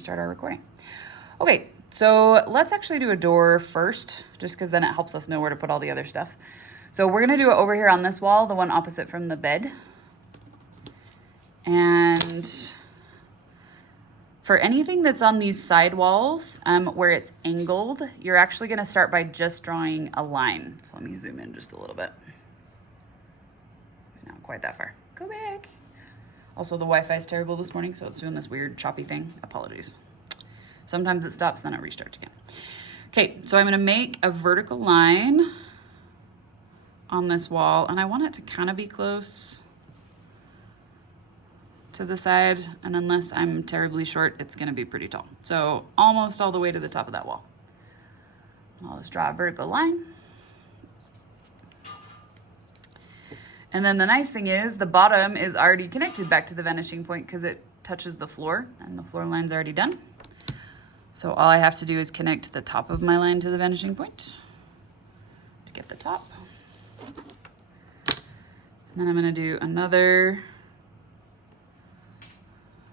restart our recording. Okay, so let's actually do a door first, just because then it helps us know where to put all the other stuff. So we're gonna do it over here on this wall, the one opposite from the bed. And for anything that's on these side walls where it's angled, you're actually gonna start by just drawing a line. So let me zoom in just a little bit. Not quite that far. Go back. Also, the Wi-Fi is terrible this morning, so it's doing this weird choppy thing. Apologies. Sometimes it stops, then it restarts again. Okay, so I'm gonna make a vertical line on this wall, and I want it to kind of be close to the side, and unless I'm terribly short, it's gonna be pretty tall. So almost all the way to the top of that wall. I'll just draw a vertical line. And then the nice thing is the bottom is already connected back to the vanishing point because it touches the floor and the floor line's already done. So all I have to do is connect the top of my line to the vanishing point to get the top. And then I'm gonna do another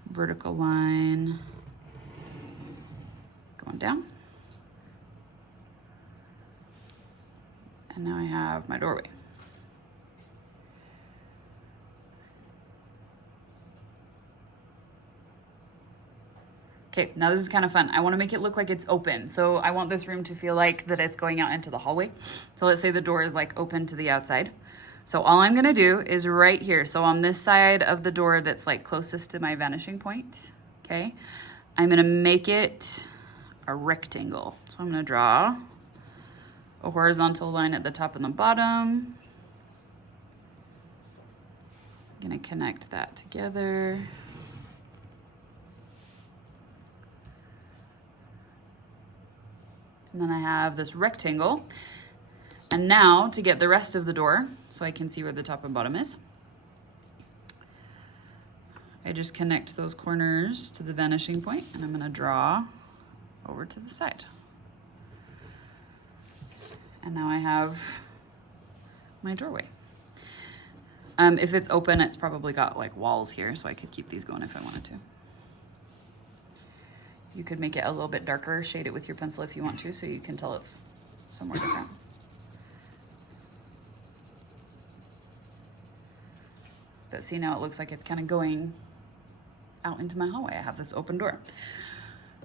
vertical line going down. And now I have my doorway. Okay, now this is kind of fun. I want to make it look like it's open. So I want this room to feel like that it's going out into the hallway. So let's say the door is like open to the outside. So all I'm gonna do is right here. So on this side of the door that's like closest to my vanishing point, okay, I'm gonna make it a rectangle. So I'm gonna draw a horizontal line at the top and the bottom. I'm gonna connect that together. And then I have this rectangle. And now to get the rest of the door, so I can see where the top and bottom is, I just connect those corners to the vanishing point, and I'm gonna draw over to the side. And now I have my doorway. If it's open, it's probably got like walls here, so I could keep these going if I wanted to. You could make it a little bit darker, shade it with your pencil if you want to, so you can tell it's somewhere different. But see, now it looks like it's kind of going out into my hallway. I have this open door.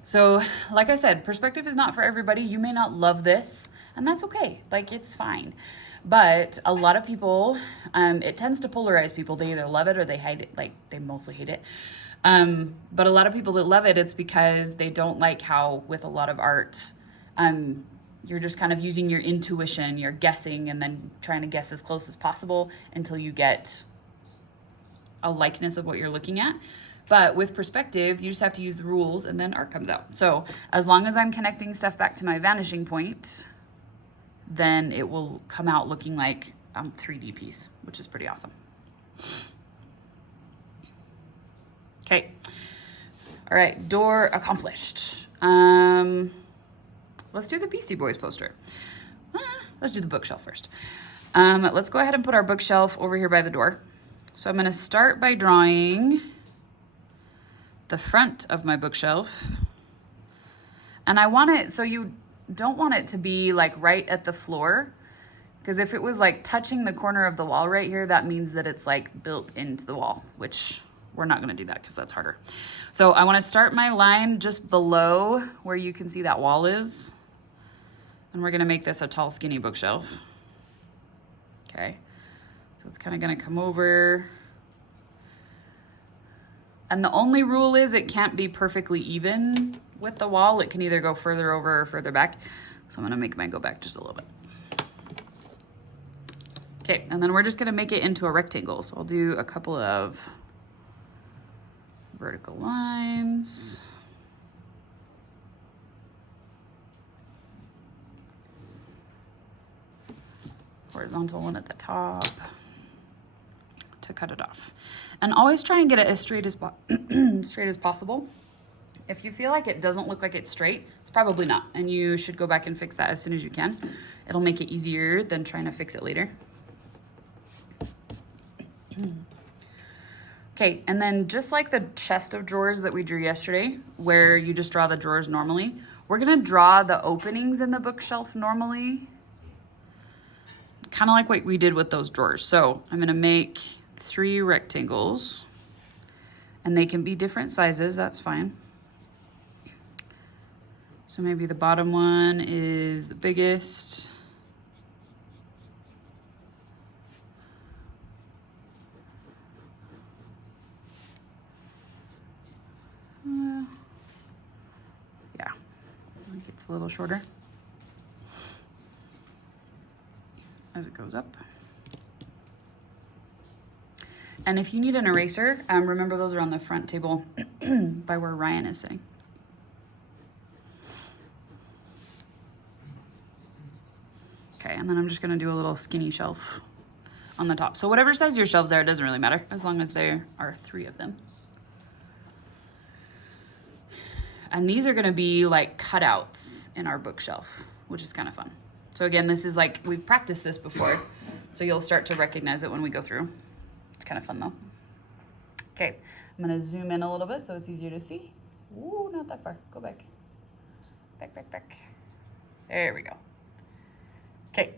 So like I said, perspective is not for everybody. You may not love this, and that's okay. Like, it's fine. But a lot of people, it tends to polarize people. They either love it or they hate it. Like, they mostly hate it. But a lot of people that love it, it's because they don't like how with a lot of art, you're just kind of using your intuition, you're guessing and then trying to guess as close as possible until you get a likeness of what you're looking at. But with perspective, you just have to use the rules and then art comes out. So as long as I'm connecting stuff back to my vanishing point, then it will come out looking like a 3D piece, which is pretty awesome. Okay, all right, door accomplished. Let's do the Beastie Boys poster. Let's do the bookshelf first. Let's go ahead and put our bookshelf over here by the door. So I'm gonna start by drawing the front of my bookshelf. And I want it, so you don't want it to be like right at the floor, because if it was like touching the corner of the wall right here, that means that it's like built into the wall, which we're not gonna do that because that's harder. So I wanna start my line just below where you can see that wall is. And we're gonna make this a tall, skinny bookshelf. Okay, so it's kinda gonna come over. And the only rule is it can't be perfectly even with the wall. It can either go further over or further back. So I'm gonna make mine go back just a little bit. Okay, and then we're just gonna make it into a rectangle. So I'll do a couple of vertical lines. Horizontal one at the top to cut it off. And always try and get it as straight as straight as possible. If you feel like it doesn't look like it's straight, it's probably not. And you should go back and fix that as soon as you can. It'll make it easier than trying to fix it later. Okay, and then just like the chest of drawers that we drew yesterday, where you just draw the drawers normally, we're gonna draw the openings in the bookshelf normally, kind of like what we did with those drawers. So I'm gonna make 3 rectangles, and they can be different sizes, that's fine. So maybe the bottom one is the biggest. Yeah, I think it's a little shorter as it goes up. And if you need an eraser, remember those are on the front table by where Ryan is sitting. Okay, and then I'm just gonna do a little skinny shelf on the top. So whatever size your shelves are, it doesn't really matter, as long as there are 3 of them. And these are gonna be like cutouts in our bookshelf, which is kind of fun. So again, this is like, we've practiced this before, so you'll start to recognize it when we go through. It's kind of fun though. Okay, I'm gonna zoom in a little bit so it's easier to see. Ooh, not that far, go back. Back. There we go. Okay,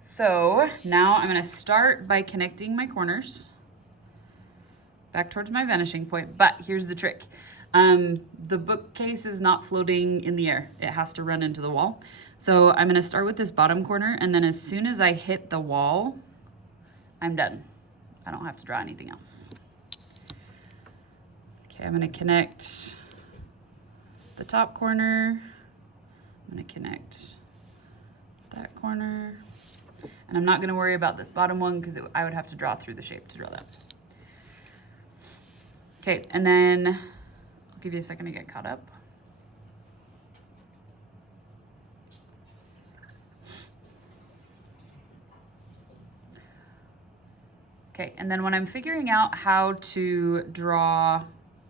so now I'm gonna start by connecting my corners back towards my vanishing point, but here's the trick. The bookcase is not floating in the air. It has to run into the wall. So I'm gonna start with this bottom corner, and then as soon as I hit the wall, I'm done. I don't have to draw anything else. Okay, I'm gonna connect the top corner. I'm gonna connect that corner. And I'm not gonna worry about this bottom one because I would have to draw through the shape to draw that. Okay, and then I'll give you a second to get caught up. Okay, and then when I'm figuring out how to draw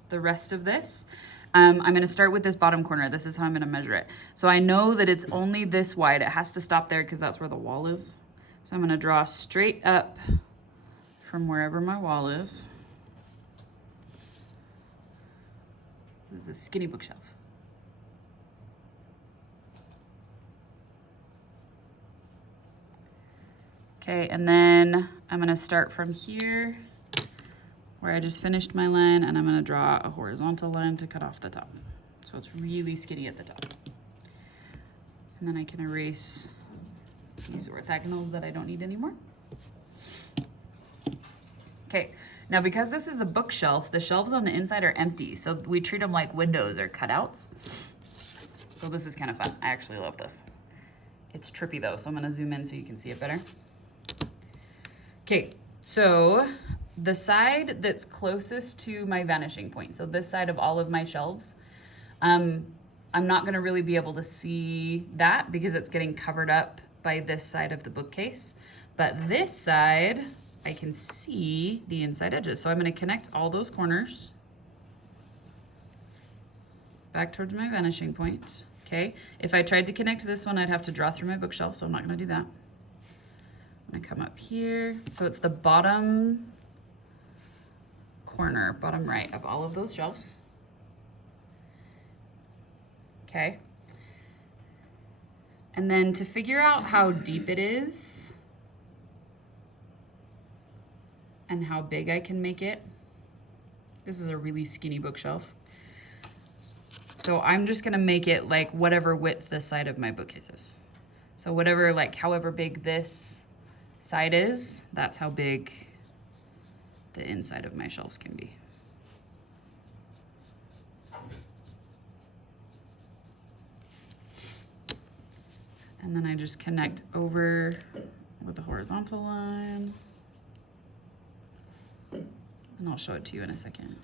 the rest of this, I'm gonna start with this bottom corner. This is how I'm gonna measure it. So I know that it's only this wide. It has to stop there because that's where the wall is. So I'm gonna draw straight up from wherever my wall is. This is a skinny bookshelf. Okay, and then I'm gonna start from here where I just finished my line, and I'm gonna draw a horizontal line to cut off the top. So it's really skinny at the top. And then I can erase these orthogonals that I don't need anymore. Okay, now because this is a bookshelf, the shelves on the inside are empty, so we treat them like windows or cutouts. So this is kind of fun. I actually love this. It's trippy though, so I'm gonna zoom in so you can see it better. Okay, so the side that's closest to my vanishing point, so this side of all of my shelves, I'm not gonna really be able to see that because it's getting covered up by this side of the bookcase. But this side, I can see the inside edges. So I'm gonna connect all those corners back towards my vanishing point, okay? If I tried to connect this one, I'd have to draw through my bookshelf, so I'm not gonna do that. I'm gonna come up here. So it's the bottom corner, bottom right of all of those shelves. Okay. And then to figure out how deep it is and how big I can make it, this is a really skinny bookshelf. So I'm just gonna make it like whatever width the side of my bookcase is. So whatever, like however big this side is, that's how big the inside of my shelves can be. And then I just connect over with the horizontal line. And I'll show it to you in a second.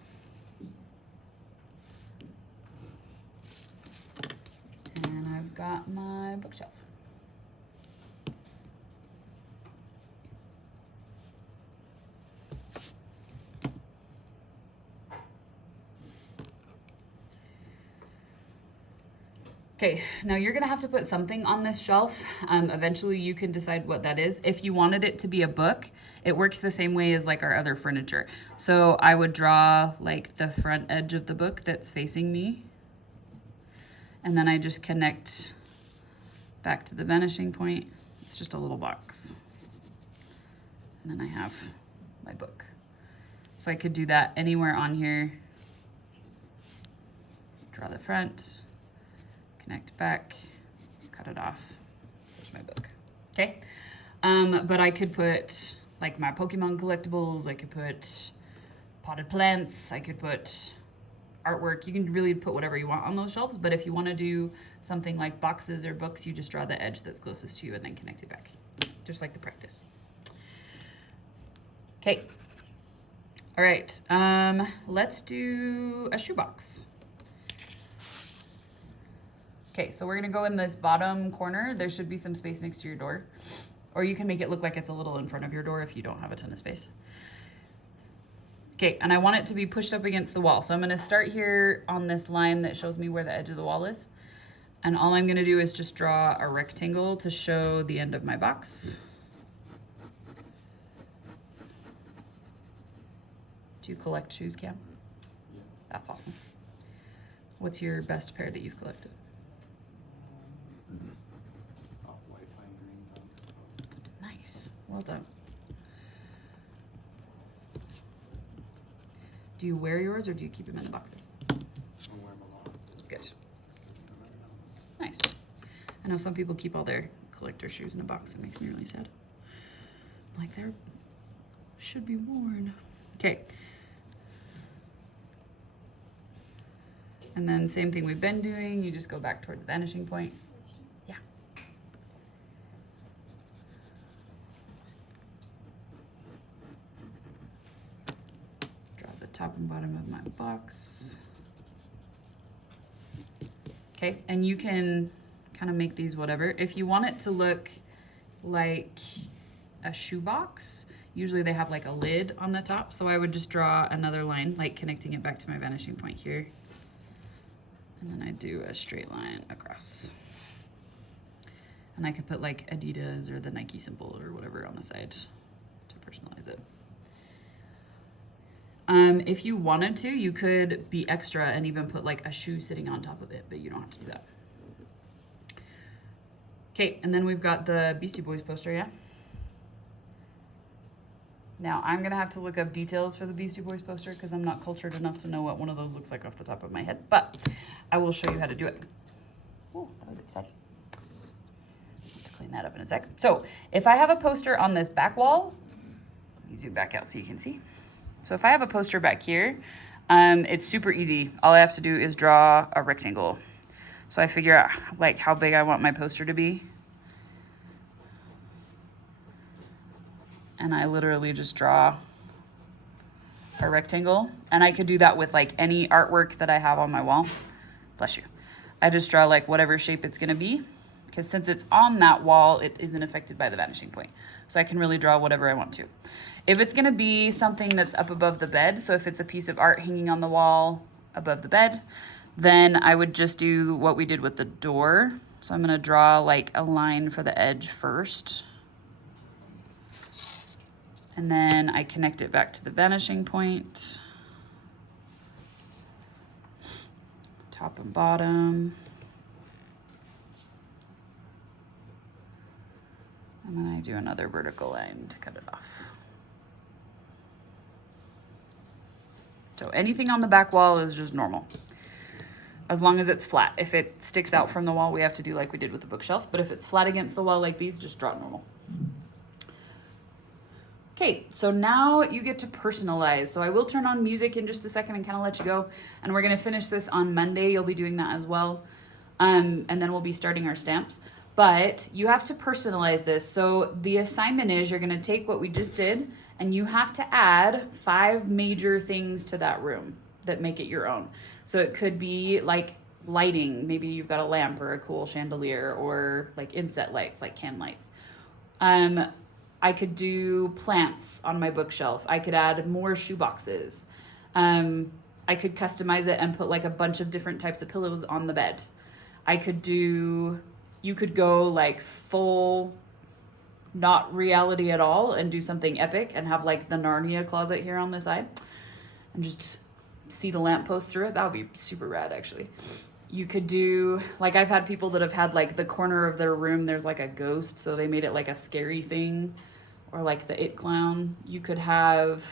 And I've got my bookshelf. Okay, now you're gonna have to put something on this shelf. Eventually you can decide what that is. If you wanted it to be a book, it works the same way as like our other furniture. So I would draw like the front edge of the book that's facing me. And then I just connect back to the vanishing point. It's just a little box. And then I have my book. So I could do that anywhere on here. Draw the front, connect back, cut it off. There's my book. Okay. But I could put like my Pokemon collectibles. I could put potted plants. I could put artwork. You can really put whatever you want on those shelves. But if you want to do something like boxes or books, you just draw the edge that's closest to you and then connect it back, just like the practice. Okay. All right. Let's do a shoebox. Okay, so we're gonna go in this bottom corner. There should be some space next to your door. Or you can make it look like it's a little in front of your door if you don't have a ton of space. Okay, and I want it to be pushed up against the wall. So I'm gonna start here on this line that shows me where the edge of the wall is. And all I'm gonna do is just draw a rectangle to show the end of my box. Do you collect shoes, Cam? Yeah. That's awesome. What's your best pair that you've collected? Off-white fine green dunks. Nice. Well done. Do you wear yours or do you keep them in the boxes? I wear them a lot. Good. You never know. Nice. I know some people keep all their collector shoes in a box. It makes me really sad. Like they're should be worn. Okay. And then same thing we've been doing. You just go back towards the vanishing point. Yeah. Draw the top and bottom of my box. Okay, and you can kind of make these whatever. If you want it to look like a shoebox, usually they have like a lid on the top. So I would just draw another line, like connecting it back to my vanishing point here. And then I do a straight line across. And I could put like Adidas or the Nike symbol or whatever on the side to personalize it. If you wanted to, you could be extra and even put like a shoe sitting on top of it, but you don't have to do that. Okay, and then we've got the Beastie Boys poster, yeah? Now I'm gonna have to look up details for the Beastie Boys poster because I'm not cultured enough to know what one of those looks like off the top of my head, but I will show you how to do it. Oh, that was exciting. Have to clean that up in a sec. So if I have a poster on this back wall, let me zoom back out so you can see. So if I have a poster back here, it's super easy. All I have to do is draw a rectangle. So I figure out like how big I want my poster to be. And I literally just draw a rectangle. And I could do that with like any artwork that I have on my wall. Bless you. I just draw like whatever shape it's gonna be, because since it's on that wall, it isn't affected by the vanishing point. So I can really draw whatever I want to. If it's gonna be something that's up above the bed, so if it's a piece of art hanging on the wall above the bed, then I would just do what we did with the door. So I'm gonna draw like a line for the edge first. And then I connect it back to the vanishing point. Top and bottom. And then I do another vertical line to cut it off. So anything on the back wall is just normal, as long as it's flat. If it sticks out from the wall, we have to do like we did with the bookshelf. But if it's flat against the wall like these, just draw it normal. Okay, so now you get to personalize. So I will turn on music in just a second and kind of let you go. And we're gonna finish this on Monday. You'll be doing that as well. And then we'll be starting our stamps. But you have to personalize this. So the assignment is you're gonna take what we just did and you have to add 5 major things to that room that make it your own. So it could be like lighting. Maybe you've got a lamp or a cool chandelier, or like inset lights, like can lights. I could do plants on my bookshelf. I could add more shoe boxes. I could customize it and put like a bunch of different types of pillows on the bed. You could go like full, not reality at all, and do something epic and have like the Narnia closet here on the side and just see the lamppost through it. That would be super rad, actually. You could do, like, I've had people that have had like the corner of their room, there's like a ghost, so they made it like a scary thing, or like the It Clown. You could have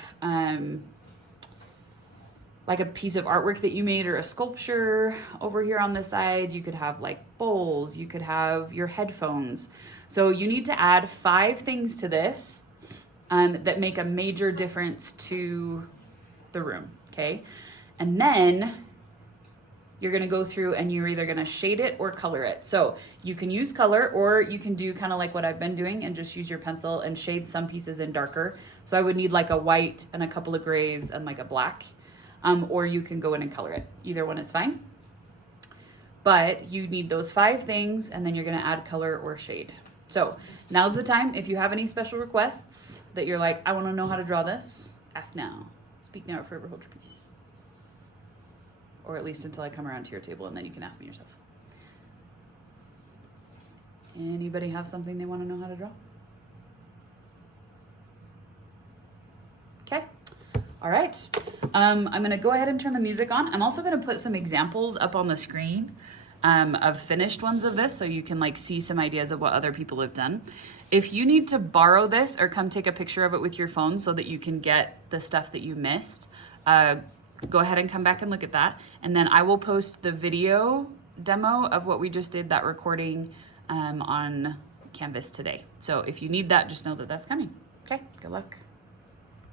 like a piece of artwork that you made or a sculpture over here on this side. You could have like bowls, you could have your headphones. So you need to add 5 things to this that make a major difference to the room, okay? And then you're gonna go through and you're either gonna shade it or color it. So you can use color, or you can do kind of like what I've been doing and just use your pencil and shade some pieces in darker. So I would need like a white and a couple of grays and like a black. Or you can go in and color it. Either one is fine. But you need those 5 things, and then you're gonna add color or shade. So now's the time. If you have any special requests that you're like, I wanna know how to draw this, ask now. Speak now or forever hold your peace. Or at least until I come around to your table, and then you can ask me yourself. Anybody have something they wanna know how to draw? Okay. All right, I'm gonna go ahead and turn the music on. I'm also gonna put some examples up on the screen of finished ones of this, so you can like see some ideas of what other people have done. If you need to borrow this or come take a picture of it with your phone so that you can get the stuff that you missed, go ahead and come back and look at that. And then I will post the video demo of what we just did, that recording on Canvas today. So if you need that, just know that that's coming. Okay, good luck.